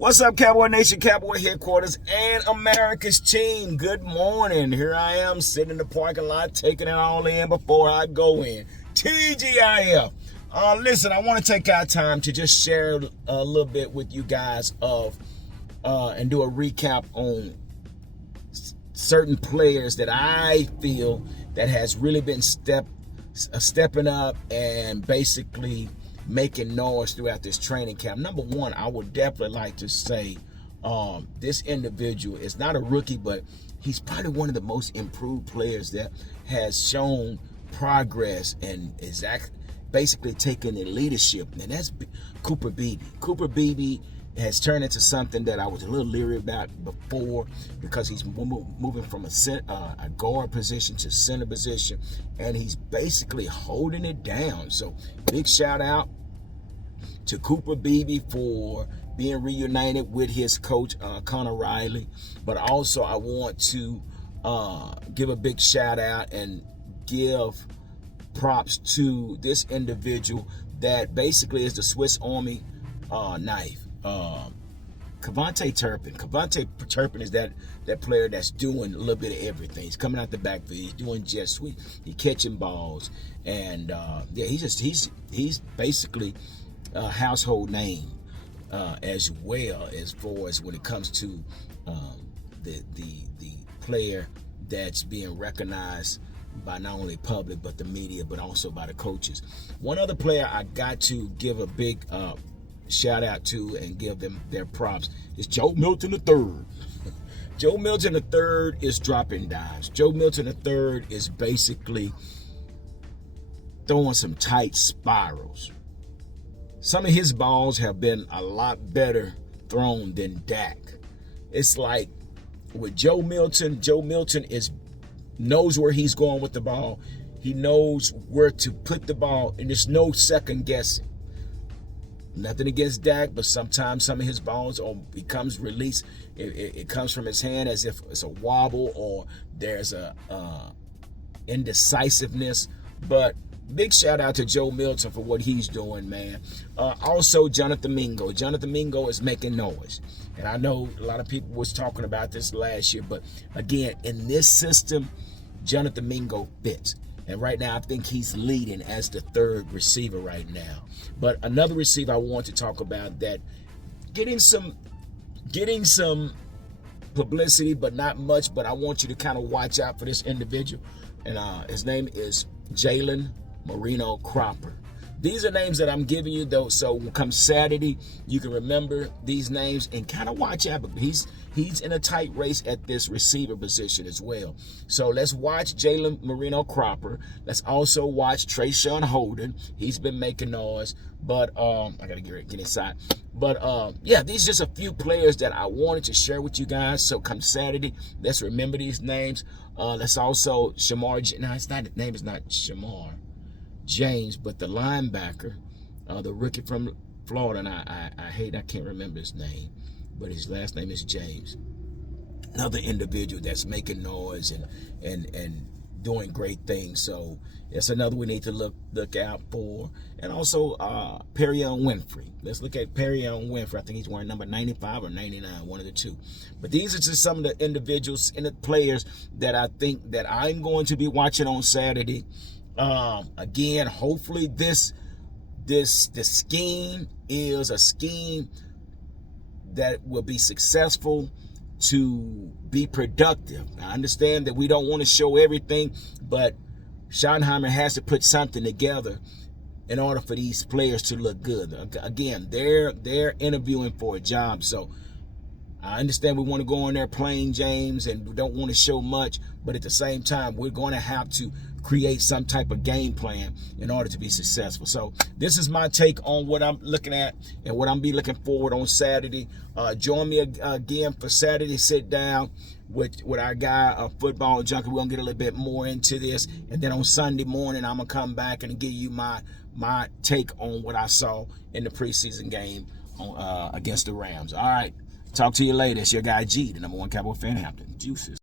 What's up, Cowboy Nation, Cowboy Headquarters, and America's team? Good morning. Here I am sitting in the parking lot, taking it all in before I go in. TGIF. Listen, I want to take our time to just share a little bit with you guys and do a recap on certain players that I feel that has really been stepping up and basically making noise throughout this training camp. Number one, I would definitely like to say this individual is not a rookie, but he's probably one of the most improved players that has shown progress and is basically taking the leadership, and that's Cooper Beebe. Cooper Beebe has turned into something that I was a little leery about before, because he's moving from a guard position to center position, and he's basically holding it down. So big shout out to Cooper Beebe for being reunited with his coach, Connor Riley. But also I want to give a big shout out and give props to this individual that basically is the Swiss Army knife. KaVontae Turpin. KaVontae Turpin is that player that's doing a little bit of everything. He's coming out the backfield. He's doing jet sweep. He's catching balls, and yeah, he's basically a household name as well, as far as when it comes to the player that's being recognized by not only public but the media, but also by the coaches. One other player I got to give a big shout out to and give them their props is Joe Milton III. Joe Milton III is dropping dimes. Joe Milton III is basically throwing some tight spirals. Some of his balls have been a lot better thrown than Dak. It's like with Joe Milton knows where he's going with the ball. He knows where to put the ball, and there's no second guessing. Nothing against Dak, but sometimes some of his balls becomes released. It comes from his hand as if it's a wobble, or there's a indecisiveness. But big shout out to Joe Milton for what he's doing, man. Also, Jonathan Mingo. Jonathan Mingo is making noise. And I know a lot of people was talking about this last year, but again, in this system, Jonathan Mingo fits. And right now, I think he's leading as the third receiver right now. But another receiver I want to talk about that getting some publicity, but not much. But I want you to kind of watch out for this individual. And his name is Jalen Marino Cropper. These are names that I'm giving you, though, so come Saturday, you can remember these names and kind of watch out. But he's in a tight race at this receiver position as well. So let's watch Jalen Marino Cropper. Let's also watch Trayshawn Holden. He's been making noise, but I gotta get inside. But yeah, these are just a few players that I wanted to share with you guys. So come Saturday, let's remember these names. Let's also Shamar. No, his name is not Shamar James, but the linebacker, the rookie from Florida, and I can't remember his name, but his last name is James. Another individual that's making noise and doing great things. So it's another we need to look out for. And also Perion Winfrey. Let's look at Perion Winfrey. I think he's wearing number 95 or 99, one of the two. But these are just some of the individuals and the players that I think that I'm going to be watching on Saturday. Again, hopefully this scheme is a scheme that will be successful to be productive. I understand that we don't want to show everything, but Schottenheimer has to put something together in order for these players to look good. Again, they're interviewing for a job, so I understand we want to go in there playing James and we don't want to show much, but at the same time, we're going to have to create some type of game plan in order to be successful. So this is my take on what I'm looking at and what I'm be looking forward on Saturday. Join me again for Saturday. Sit down with our guy, Football Junkie. We're going to get a little bit more into this. And then on Sunday morning, I'm going to come back and give you my take on what I saw in the preseason game against the Rams. All right. Talk to you later. It's your guy G, the #1 Cowboy fan, Hampton. Juices.